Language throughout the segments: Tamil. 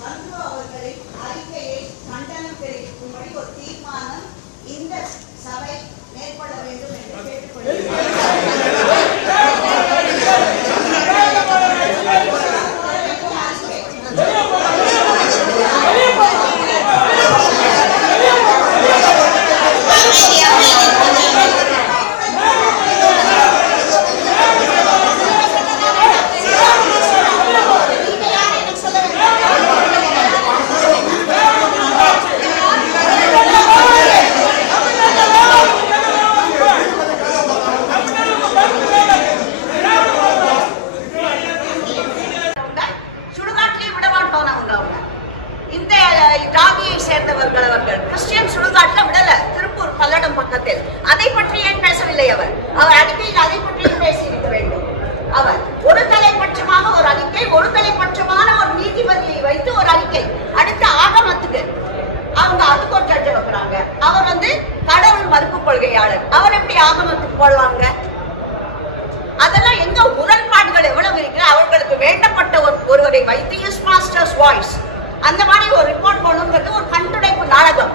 מה לדבר? அதை பற்றி ஏன் பேசவில்லை அவர்? அவர் அறிக்கையில் அதை பற்றியும் பேசியிருக்க வேண்டும் அவர் ஒரு தலைப்பட்சமாக ஒரு அறிக்கை ஒரு தலைப்பட்சமான ஒரு நீதிபதியை வைத்து ஒரு அறிக்கை அடுத்த ஆகமத்துக்கு அவங்க அதுக்கு ஒரு ஜட்ஜ வைக்கிறாங்க அவர் வந்து கடவுள் மறுப்பு கொள்கையாளர் அவர் எப்படி ஆகமத்துக்கு போடுவாங்க அதெல்லாம் எங்க முரண்பாடுகள் எவ்வளவு இருக்கு அவர்களுக்கு வேண்டப்பட்ட ஒரு ஒருவரை வைத்து இஸ் மாஸ்டர்ஸ் வாய்ஸ் அந்த மாதிரி ஒரு ரிப்போர்ட் போகணுங்கிறது ஒரு கண்டுடைப்பு நாடகம்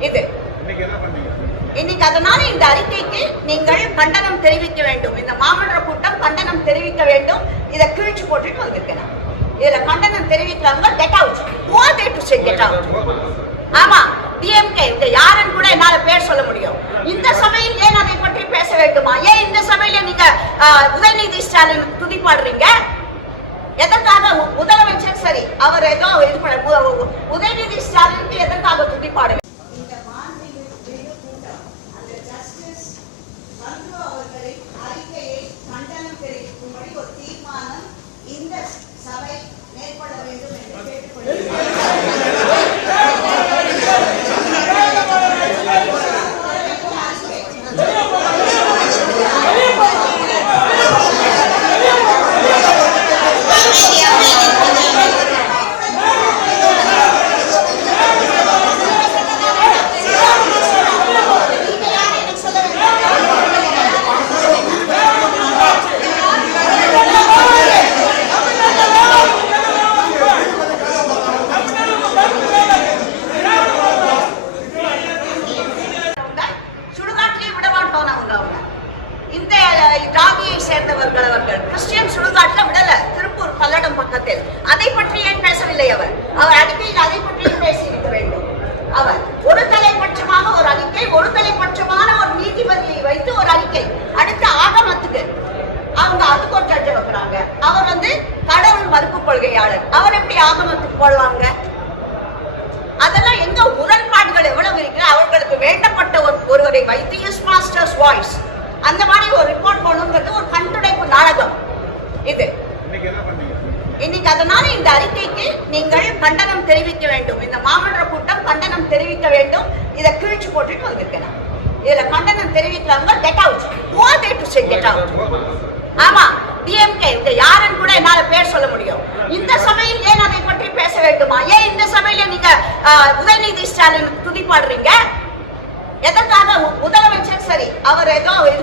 இது இன்னைக்கு என்ன பண்ணீங்க இன்னைக்கு அதனால இந்த அறிக்கைக்கு நீங்கள் கண்டனம் தெரிவிக்க வேண்டும். இந்த மாமன்ற கூட்டம் கண்டனம் தெரிவிக்க வேண்டும். இதை கிழிச்சு போட்டுட்டு வந்திருக்கேன் இதுல கண்டனம் தெரிவிக்கிறவங்க get out who they to say get out ஆமா டிஎம்கே இந்த யாருன்னு கூட என்னால பேர் சொல்ல முடியும். இந்த சபையில் ஏன் அதை பற்றி பேச வேண்டுமா? ஏன் இந்த சபையில நீங்க உதயநிதி ஸ்டாலின் துதிப்பாடுறீங்க? எதற்காக முதலமைச்சர் சரி அவர் ஏதோ இது பண்ண உதயநிதி ஸ்டாலினுக்கு எதற்காக துதிப்பாடு சபை மேற்கொள்ள வேண்டும் என்று கேட்டுக்கொள்கிறேன். பல்லடம் அதை பற்றி ஏன் பேசவில்லை அவர்? அவர் அறிக்கையில் அதை பற்றி பேசியிருக்க வேண்டும்? அவர் ஒரு தலைப்பட்சமாக ஒரு அறிக்கை ஒரு தலைப்பட்சமான ஒரு நீதிபதியை வைத்து ஒரு அறிக்கை. அடுத்த ஆகமத்துக்கு. அவங்க அதுக்கு ஒரு ஜட்ஜ வைக்கிறாங்க. அவர் வந்து கடவுள் மறுப்பு கொள்கையாளர். அவர் எப்படி ஆகமத்துக்கு போடலாங்க இன்னைக்கு அதனால இந்த அறிக்கைக்கு நீங்கள் கண்டனம் தெரிவிக்க வேண்டும். இந்த மாமன்ற கூட்டம் கண்டனம் தெரிவிக்க வேண்டும். இதை கிழிச்சு போட்டுட்டு வந்திருக்கேன் இதுல கண்டனம் தெரிவிக்கிறவங்க get out who they to say get out ஆமா டிஎம்கே இந்த யாருன்னு கூட என்னால பேர் சொல்ல முடியும். இந்த சபையில் ஏன் அதை பற்றி பேச வேண்டுமா? ஏன் இந்த சபையில நீங்க ஆஹ், உதயநிதி ஸ்டாலின் துதிப்பாடுறீங்க? எதற்காக முதலமைச்சர் சரி அவர் ஏதோ இது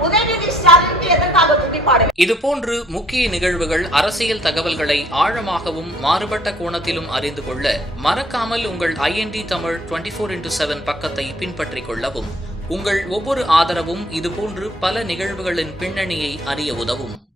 உதயநிதி ஸ்டாலினுக்கு எதற்காக துதிப்பாடு இதுபோன்று முக்கிய நிகழ்வுகள் அரசியல் தகவல்களை ஆழமாகவும் மாறுபட்ட கோணத்திலும் அறிந்து கொள்ள மறக்காமல் உங்கள் INT Tamil twenty four into seven பக்கத்தை பின்பற்றிக் கொள்ளவும். உங்கள் ஒவ்வொரு ஆதரவும் இதுபோன்று பல நிகழ்வுகளின் பின்னணியை அறிய உதவும்.